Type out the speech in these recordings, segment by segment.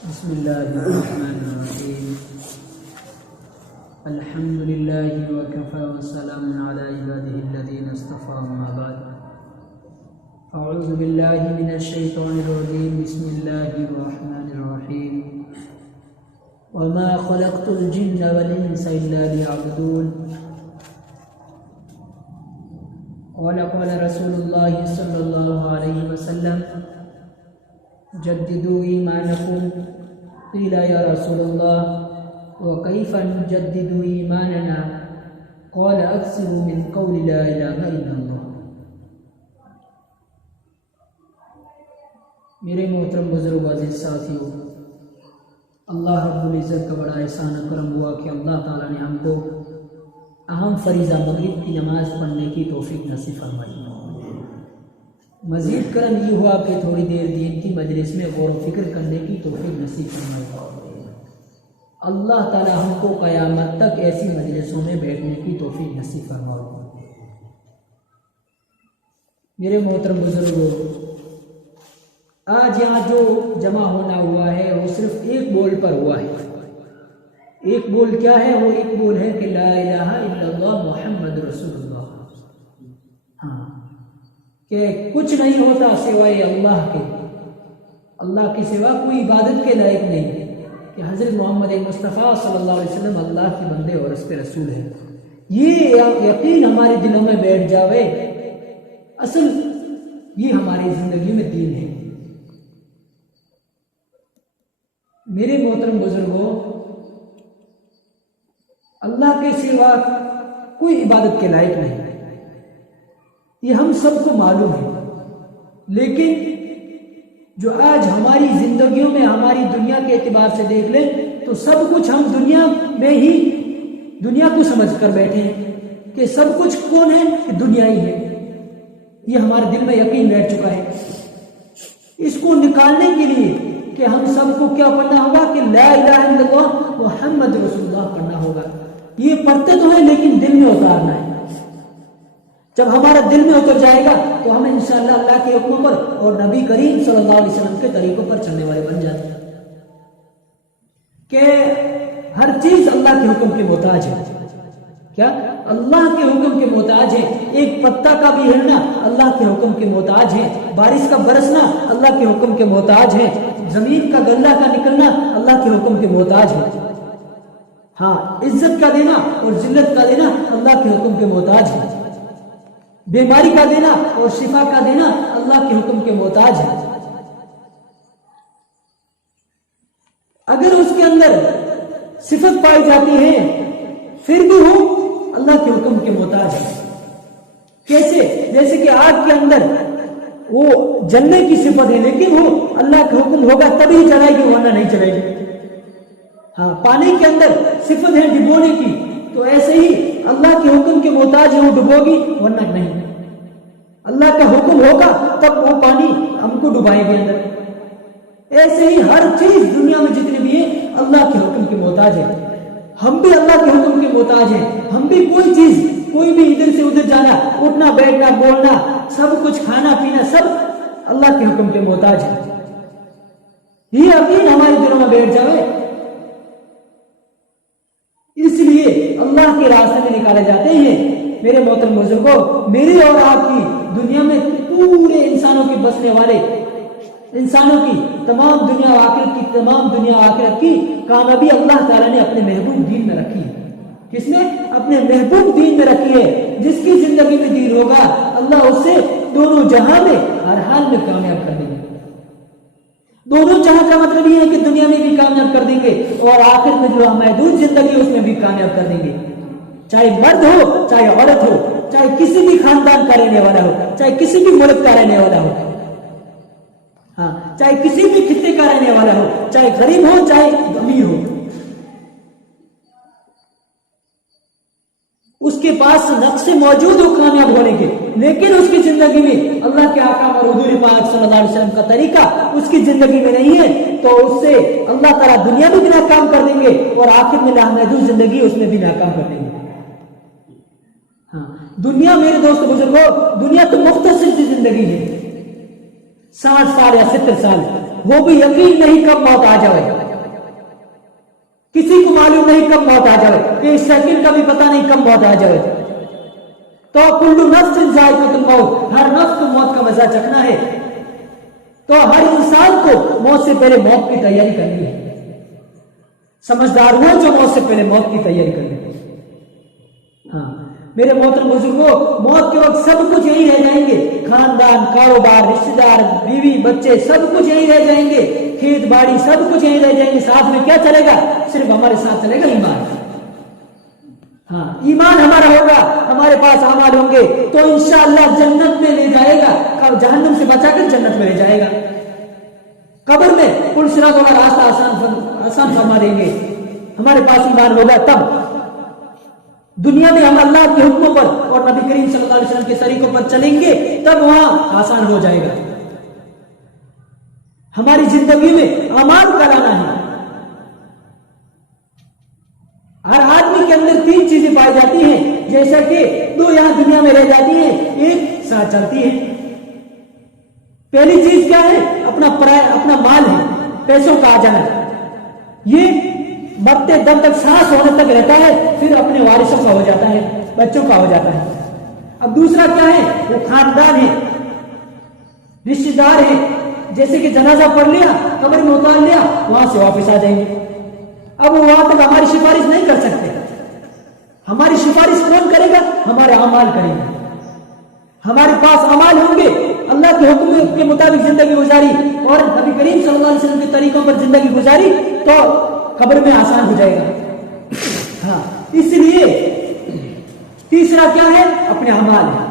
بسم الله الرحمن الرحيم. الحمد لله وكفى وسلام على عباده الذين اصطفى. أما بعد، أعوذ بالله من الشيطان الرجيم. بسم الله الرحمن الرحيم. وما خلقت الجن والإنس إلا ليعبدون. قال رسول الله صلى الله عليه وسلم: جددوا إيمانكم. قيل يا رسول الله وكيف نجدد إيماننا؟ قال أكثروا من قول لا إله إلا الله. میرے محترم بزرگ عزیز ساتھیوں، اللہ رب العزت کا بڑا احسان و کرم ہوا کہ اللہ تعالیٰ نے ہم کو اہم فریضہ مغرب کی نماز پڑھنے کی توفیق نصیب فرمائی. مزید کرم یہ ہوا کہ تھوڑی دیر دین کی مجلس میں غور و فکر کرنے کی توفیق نصیب فرمائی. اللہ تعالیٰ ہم کو قیامت تک ایسی مجلسوں میں بیٹھنے کی توفیق نصیب فرمائے. میرے محترم بزرگوں، آج یہاں جو جمع ہونا ہوا ہے وہ صرف ایک بول پر ہوا ہے. ایک بول کیا ہے؟ وہ ایک بول ہے کہ لا الہ الا اللہ محمد رسول اللہ. ہاں، کہ کچھ نہیں ہوتا سوائے اللہ کے، اللہ کے سوا کوئی عبادت کے لائق نہیں، کہ حضرت محمد مصطفیٰ صلی اللہ علیہ وسلم اللہ کے بندے اور اس کے رسول ہیں. یہ یقین ہمارے دلوں میں بیٹھ جاوے، اصل یہ ہماری زندگی میں دین ہے. میرے محترم بزرگوں، اللہ کے سوا کوئی عبادت کے لائق نہیں، یہ ہم سب کو معلوم ہے. لیکن جو آج ہماری زندگیوں میں، ہماری دنیا کے اعتبار سے دیکھ لیں تو سب کچھ ہم دنیا میں ہی دنیا کو سمجھ کر بیٹھے ہیں کہ سب کچھ کون ہے؟ کہ دنیا ہی ہے. یہ ہمارے دل میں یقین بیٹھ چکا ہے. اس کو نکالنے کے لیے کہ ہم سب کو کیا پڑھنا ہوگا؟ کہ لا الہ الا اللہ محمد رسول اللہ پڑھنا ہوگا. یہ پڑھتے تو ہیں لیکن دل میں اتارنا ہے. جب ہمارا دل میں اتر جائے گا تو ہم انشاءاللہ اللہ کے حکموں پر اور نبی کریم صلی اللہ علیہ وسلم کے طریقوں پر چلنے والے بن جاتے ہیں. کہ ہر چیز اللہ کے حکم کے محتاج ہے. کیا؟ اللہ کے حکم کے محتاج ہے. ایک پتا کا بھی ہلنا اللہ کے حکم کے محتاج ہے. بارش کا برسنا اللہ کے حکم کے محتاج ہے. زمین کا گلہ کا نکلنا اللہ کے حکم کے محتاج ہے. ہاں، عزت کا دینا اور ذلت کا دینا اللہ کے حکم کے محتاج ہے. بیماری کا دینا اور شفا کا دینا اللہ کے حکم کے محتاج ہے. اگر اس کے اندر صفت پائی جاتی ہے پھر بھی وہ اللہ کے حکم کے محتاج ہے. کیسے؟ جیسے کہ آگ کے اندر وہ جلنے کی صفت ہے لیکن وہ اللہ کا حکم ہوگا تبھی جلائے گی ورنہ نہیں جلائے گی. ہاں، پانی کے اندر صفت ہے ڈبونے کی تو ایسے ہی اللہ کے حکم کے محتاج ہے، وہ ڈبو گی ورنہ نہیں. اللہ کا حکم ہوگا تب وہ پانی ہم کو ڈبائے گی اندر. ایسے ہی ہر چیز دنیا میں جتنی بھی ہے اللہ کے حکم کے محتاج ہے. ہم بھی اللہ کے حکم کے محتاج ہیں. ہم بھی کوئی چیز، کوئی بھی ادھر سے ادھر جانا، اٹھنا بیٹھنا بولنا، سب کچھ کھانا پینا سب اللہ کے حکم کے محتاج ہے. یہ یقین ہمارے دلوں میں بیٹھ جائے. اس لیے اللہ کے راستے میں نکالے جاتے ہیں. میرے محترم بزرگوں، میری اور آپ کی دنیا میں پورے انسانوں کے بسنے والے انسانوں کی تمام دنیا و آخرت کی کامیابی اللہ تعالیٰ نے اپنے محبوب دین میں رکھی ہے. کس نے؟ اپنے محبوب دین میں رکھی ہے. جس کی زندگی میں دین ہوگا اللہ اسے دونوں جہاں میں ہر حال میں کامیاب کر دیں گے. دونوں جہاں کا مطلب یہ ہے کہ دنیا میں بھی کامیاب کر دیں گے اور آخرت میں جو محدود زندگی ہے اس میں بھی کامیاب کر دیں گے. چاہے مرد ہو چاہے عورت ہو، چاہے کسی بھی خاندان کا رہنے والا ہو، چاہے کسی بھی ملک کا رہنے والا ہو، ہاں، چاہے کسی بھی خطے کا رہنے والا ہو، چاہے غریب ہو چاہے امیر ہو، اس کے پاس نقش موجود ہو کامیاب ہونے کے. لیکن اس کی زندگی میں اللہ کے احکام اور حضور پاک صلی اللہ علیہ وسلم کا طریقہ اس کی زندگی میں نہیں ہے تو اس سے اللہ تعالیٰ دنیا میں بھی ناکام کر دیں گے اور آخر میں لامحدود زندگی اس میں بھی ناکام کر دیں گے. ہاں، دنیا میرے دوست بزرگوں، دنیا تو مختصر سی زندگی ہے، 60 سال یا 70 سال. وہ بھی یقین نہیں کب موت آ جائے، کسی کو معلوم نہیں کب موت آ جائے، کہ اس سیکنڈ کا بھی پتہ نہیں کب موت آ جائے۔ تو کل نفس ذائقۃ الموت، ہر نفس کو موت کا مزہ چکھنا ہے، تو ہر انسان کو موت سے پہلے موت کی تیاری کرنی ہے۔ سمجھدار ہو جو موت سے پہلے موت کی تیاری کرنی ہے۔ ہاں میرے محترم بزرگوں، موت کے وقت سب کچھ یہی رہ جائیں گے، خاندان، کاروبار، رشتے دار، بیوی، بچے، سب کچھ یہی رہ جائیں گے، کھیت باڑی سب کچھ یہی رہ جائیں گے۔ ساتھ میں کیا چلے گا؟ صرف ہمارے ساتھ چلے گا ایمان۔ ہاں ایمان ہمارا ہوگا، ہمارے پاس اعمال ہوں گے تو انشاءاللہ جنت میں لے جائے گا، جہنم سے بچا کر جنت میں لے جائے گا۔ قبر میں پل صراط والا راستہ آسان فرما دیں گے، ہمارے پاس ایمان ہوگا تب۔ دنیا میں ہم اللہ کے حکموں پر اور نبی کریم صلی اللہ علیہ وسلم کے طریقوں پر چلیں گے تب وہاں آسان ہو جائے گا۔ ہماری زندگی میں اعمال کا لانا ہے۔ ہر آدمی کے اندر تین چیزیں پائی جاتی ہیں، جیسا کہ دو یہاں دنیا میں رہ جاتی ہیں، ایک ساتھ چلتی ہے۔ پہلی چیز کیا ہے؟ اپنا مال ہے، پیسوں کا آ جانا، یہ مرتے دم تک سانس ہونے تک رہتا ہے، پھر اپنے وارثوں کا ہو جاتا ہے، بچوں کا ہو جاتا ہے۔ اب دوسرا کیا ہے؟ وہ خاندان ہے، رشتے دار ہے، جیسے کہ جنازہ پڑھ لیا، قبر میں اتار لیا، وہاں سے واپس آ جائیں گے۔ اب وہ وہاں تک ہماری سفارش نہیں کر سکتے، ہماری سفارش کون کرے گا؟ ہمارے اعمال کریں گے۔ ہمارے پاس اعمال ہوں گے، اللہ کے حکم کے مطابق زندگی گزاری اور نبی کریم صلی اللہ علیہ وسلم کے طریقوں پر زندگی گزاری تو قبر میں آسان ہو جائے گا۔ ہاں اس لیے تیسرا کیا ہے؟ اپنے اعمال ہے،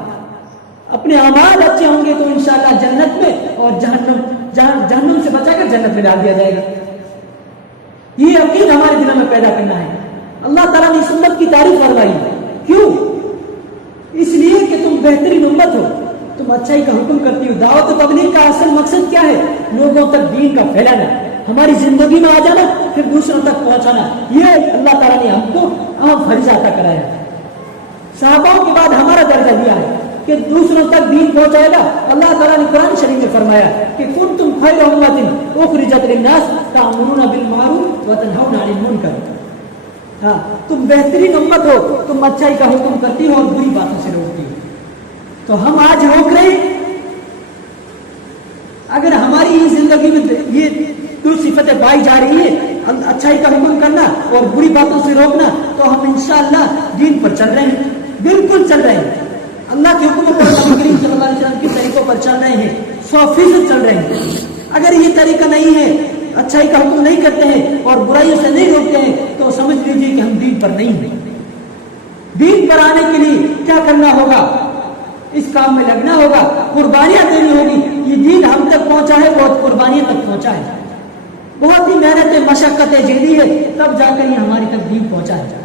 اپنے اعمال اچھے ہوں گے تو انشاءاللہ جنت میں، اور جہنم سے بچا کر جنت میں ڈال دیا جائے گا۔ یہ یقین ہمارے دلوں میں پیدا کرنا ہے۔ اللہ تعالیٰ نے سنت کی تعریف فرمائی، کیوں؟ اس لیے کہ تم بہترین امت ہو، تم اچھائی کا حکم کرتی ہو۔ دعوت و تبلیغ کا اصل مقصد کیا ہے؟ لوگوں تک دین کا پھیلانا، ہماری زندگی میں آ جانا، پھر دوسروں تک پہنچانا۔ یہ اللہ تعالیٰ نے ہم کو اہم فریضہ عطا کرایا۔ صحاباؤں کے بعد ہمارا درجہ دیا ہے کہ دوسروں تک دین پہنچائے گا۔ اللہ تعالیٰ نے قرآن شریف میں فرمایا کہ کنتم خیر امۃ اخرجت للناس تأمرون بالمعروف وتنہون عن المنکر۔ ہاں تم بہترین امت ہو، تم اچھائی کا حکم کرتی ہو اور بری باتوں سے روکتی ہو۔ تو ہم آج روک رہے ہیں۔ اگر ہماری زندگی میں یہ دو صفتیں پائی جا رہی ہے، اچھائی کا حکم کرنا اور بری باتوں سے روکنا، تو ہم انشاءاللہ دین پر چل رہے ہیں، بالکل چل رہے ہیں، اللہ کے حکموں پر، نبی کریم صلی اللہ علیہ وسلم کے طریقوں پر چل رہے ہیں، 100% چل رہے ہیں۔ اگر یہ طریقہ نہیں ہے، اچھائی کا حکم نہیں کرتے ہیں اور برائیوں سے نہیں روکتے ہیں، تو سمجھ لیجیے کہ ہم دین پر نہیں ہیں۔ دین پر آنے کے لیے کیا کرنا ہوگا؟ اس کام میں لگنا ہوگا، قربانیاں دینی ہوگی۔ یہ دین ہم تک پہنچا ہے، بہت قربانیاں تک پہنچا ہے، بہت ہی محنتیں مشقتیں جھیلی ہے، تب جا کر یہ ہماری تک دین پہنچا ہے،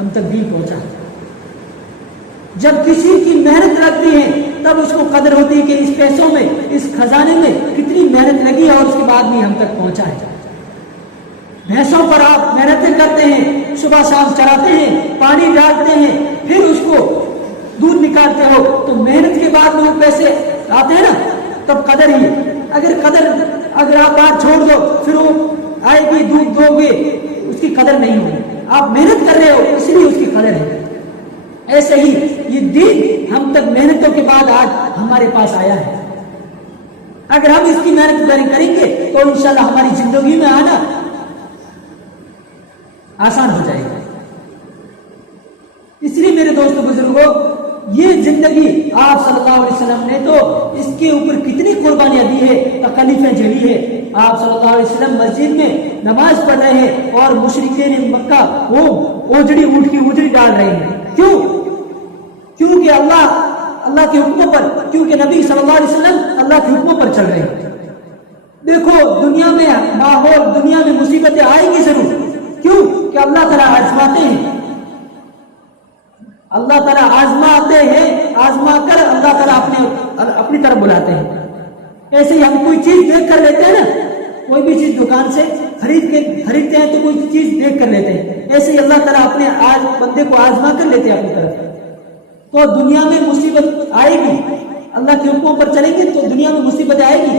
ہم تک دین پہنچا ہے۔ جب کسی کی محنت لگتی ہے تب اس کو قدر ہوتی ہے کہ اس پیسوں میں، اس خزانے میں کتنی محنت لگی ہے اور اس کے بعد بھی ہم تک پہنچا ہے۔ بھینسوں پر آپ محنتیں کرتے ہیں، صبح شام چراتے ہیں، پانی ڈالتے ہیں، پھر اس کو دودھ نکالتے ہو، تو محنت کے بعد وہ پیسے آتے ہیں نا، تب قدر ہی۔ اگر آپ بات چھوڑ دو، پھر وہ آئے گی، دودھ دو گے، اس کی قدر نہیں ہوگی۔ آپ محنت کر رہے ہو اس لیے اس کی قدر ہے۔ ایسے ہی یہ دین ہم تک محنتوں کے بعد آج ہمارے پاس آیا ہے۔ اگر ہم اس کی محنت کریں گے تو انشاءاللہ ہماری زندگی میں آنا آسان ہو جائے گا۔ اس لیے میرے دوستوں بزرگوں، یہ زندگی آپ صلی اللہ علیہ وسلم نے تو اس کے اوپر کتنی قربانیاں دی ہے، تکلیفیں جھیلی ہے۔ آپ صلی اللہ علیہ وسلم مسجد میں نماز پڑھ رہے ہیں اور مشرکین مکہ وہ اونجڑی اونٹ کی اونجڑی ڈال رہے ہیں۔ کیونکہ اللہ کے حکموں پر، کیونکہ نبی صلی اللہ علیہ وسلم اللہ کے حکموں پر چل رہے ہیں۔ دیکھو دنیا میں ماحول، دنیا میں مصیبتیں آئیں گی ضرور، کیوں کہ اللہ تعالیٰ آزماتے ہیں، اللہ تعالیٰ آزماتے ہیں، آزما کر اللہ تعالیٰ اپنی طرف بلاتے ہیں۔ ایسے ہی ہم کوئی چیز دیکھ کر لیتے ہیں نا، کوئی بھی چیز دکان سے خریدتے ہیں تو کوئی چیز دیکھ کر لیتے ہیں، ایسے ہی اللہ تعالیٰ اپنے بندے کو آزما کر لیتے ہیں اپنی طرف۔ تو دنیا میں مصیبت آئے گی، اللہ کے حکموں پر چلیں گے تو دنیا میں مصیبت آئے گی،